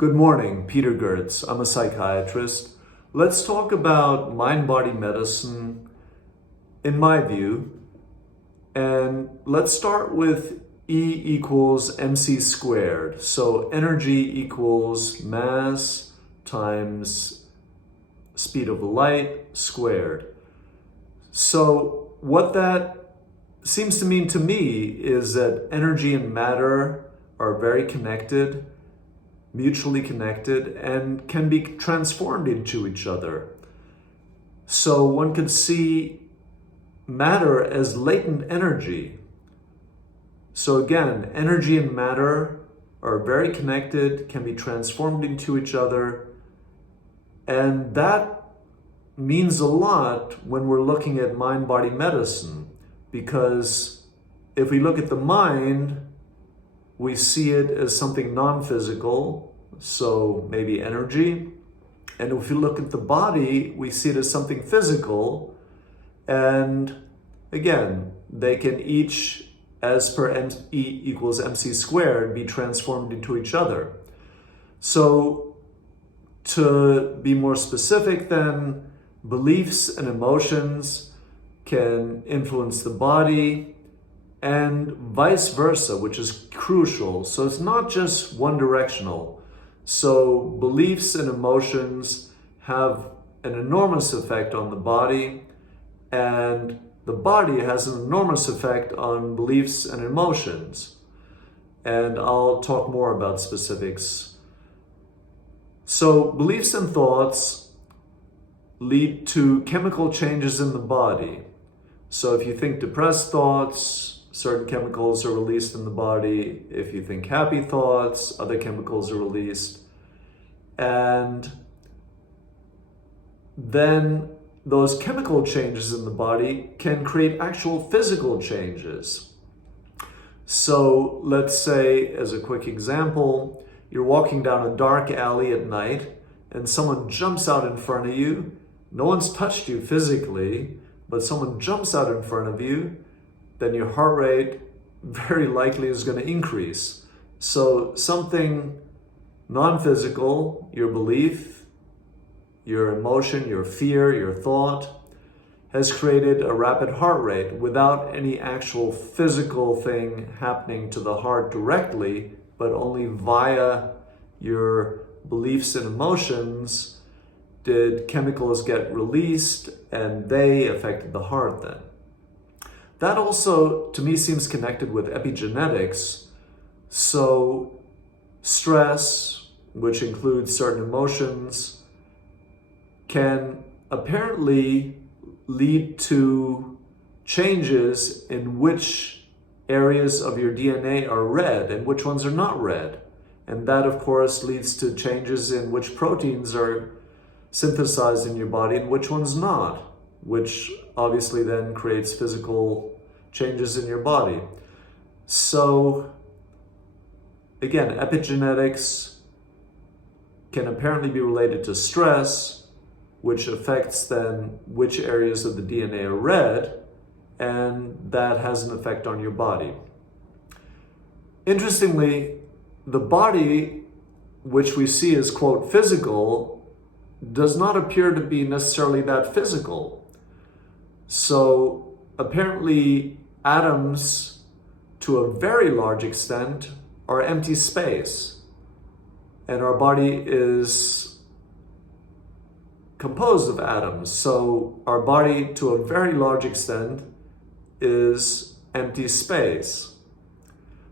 Good morning, Peter Goertz. I'm a psychiatrist. Let's talk about mind-body medicine in my view. And let's start with E equals mc squared. So energy equals mass times speed of light squared. So what that seems to mean to me is that energy and matter are very connected, mutually connected, and can be transformed into each other. So one could see matter as latent energy. So again, energy and matter are very connected, can be transformed into each other, and that means a lot when we're looking at mind-body medicine, because if we look at the mind, we see it as something non-physical, so maybe energy. And if we look at the body, we see it as something physical. And again, they can each, as per E equals mc squared, be transformed into each other. So to be more specific then, beliefs and emotions can influence the body, and vice versa, which is crucial. So it's not just one directional. So beliefs and emotions have an enormous effect on the body, and the body has an enormous effect on beliefs and emotions. And I'll talk more about specifics. So beliefs and thoughts lead to chemical changes in the body. So if you think depressed thoughts, certain chemicals are released in the body. If you think happy thoughts, other chemicals are released. And then those chemical changes in the body can create actual physical changes. So let's say, as a quick example, you're walking down a dark alley at night and someone jumps out in front of you. No one's touched you physically, but someone jumps out in front of you, then your heart rate very likely is going to increase. So something non-physical, your belief, your emotion, your fear, your thought, has created a rapid heart rate without any actual physical thing happening to the heart directly, but only via your beliefs and emotions did chemicals get released, and they affected the heart then. That also, to me, seems connected with epigenetics. So stress, which includes certain emotions, can apparently lead to changes in which areas of your DNA are red and which ones are not red. And that, of course, leads to changes in which proteins are synthesized in your body and which ones not, which obviously then creates physical changes in your body. So again, epigenetics can apparently be related to stress, which affects then which areas of the DNA are red, and that has an effect on your body. Interestingly, the body, which we see as, quote, physical, does not appear to be necessarily that physical. So apparently atoms, to a very large extent, are empty space. And our body is composed of atoms. So our body, to a very large extent, is empty space.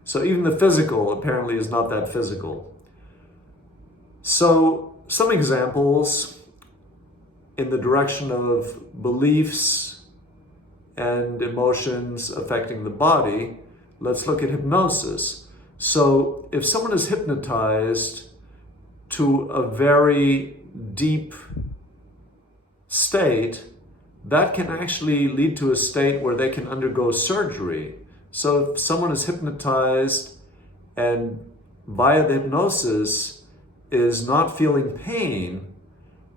So even the physical apparently is not that physical. So some examples in the direction of beliefs and emotions affecting the body. Let's look at hypnosis. So if someone is hypnotized to a very deep state, that can actually lead to a state where they can undergo surgery. So if someone is hypnotized and via the hypnosis is not feeling pain,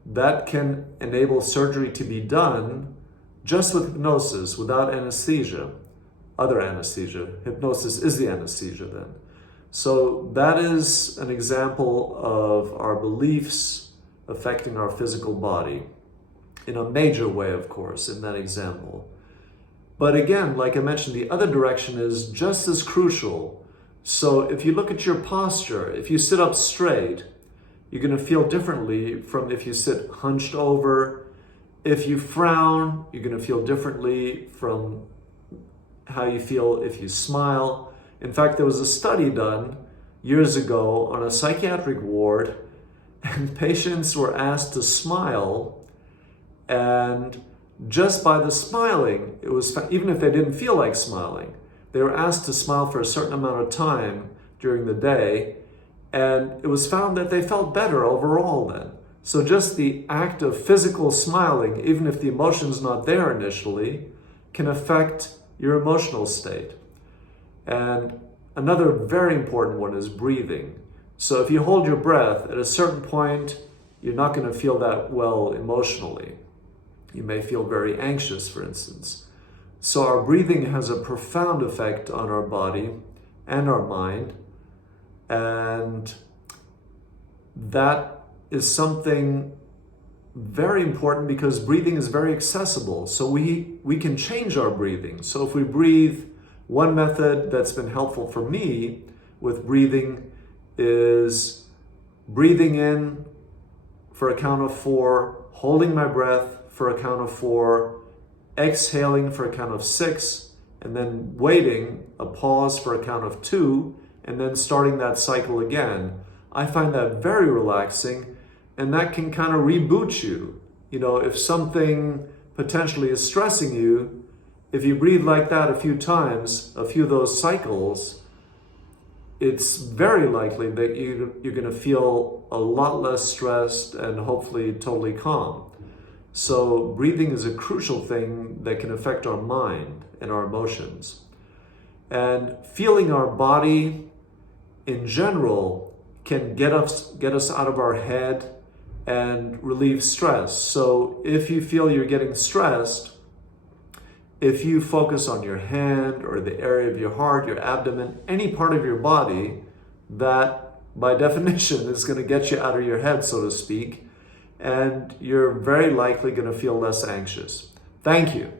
that can enable surgery to be done just with hypnosis, without anesthesia, other anesthesia. Hypnosis is the anesthesia then. So that is an example of our beliefs affecting our physical body in a major way, of course, in that example. But again, like I mentioned, the other direction is just as crucial. So if you look at your posture, if you sit up straight, you're going to feel differently from if you sit hunched over. If you frown, you're going to feel differently from how you feel if you smile. In fact, there was a study done years ago on a psychiatric ward, and patients were asked to smile, and just by the smiling, it was, even if they didn't feel like smiling, they were asked to smile for a certain amount of time during the day, and it was found that they felt better overall then. So just the act of physical smiling, even if the emotion's not there initially, can affect your emotional state. And another very important one is breathing. So if you hold your breath, at a certain point, you're not going to feel that well emotionally. You may feel very anxious, for instance. So our breathing has a profound effect on our body and our mind. And that is something very important because breathing is very accessible. So we can change our breathing. So if we breathe, one method that's been helpful for me with breathing is breathing in for a count of 4, holding my breath for a count of 4, exhaling for a count of 6, and then waiting, a pause for a count of 2, and then starting that cycle again. I find that very relaxing, and that can kind of reboot you. You know, if something potentially is stressing you, if you breathe like that a few times, a few of those cycles, it's very likely that you're going to feel a lot less stressed and hopefully totally calm. So breathing is a crucial thing that can affect our mind and our emotions. And feeling our body in general can get us out of our head and relieve stress. So if you feel you're getting stressed, if you focus on your hand or the area of your heart, your abdomen, any part of your body, that by definition is going to get you out of your head, so to speak, and you're very likely going to feel less anxious. Thank you.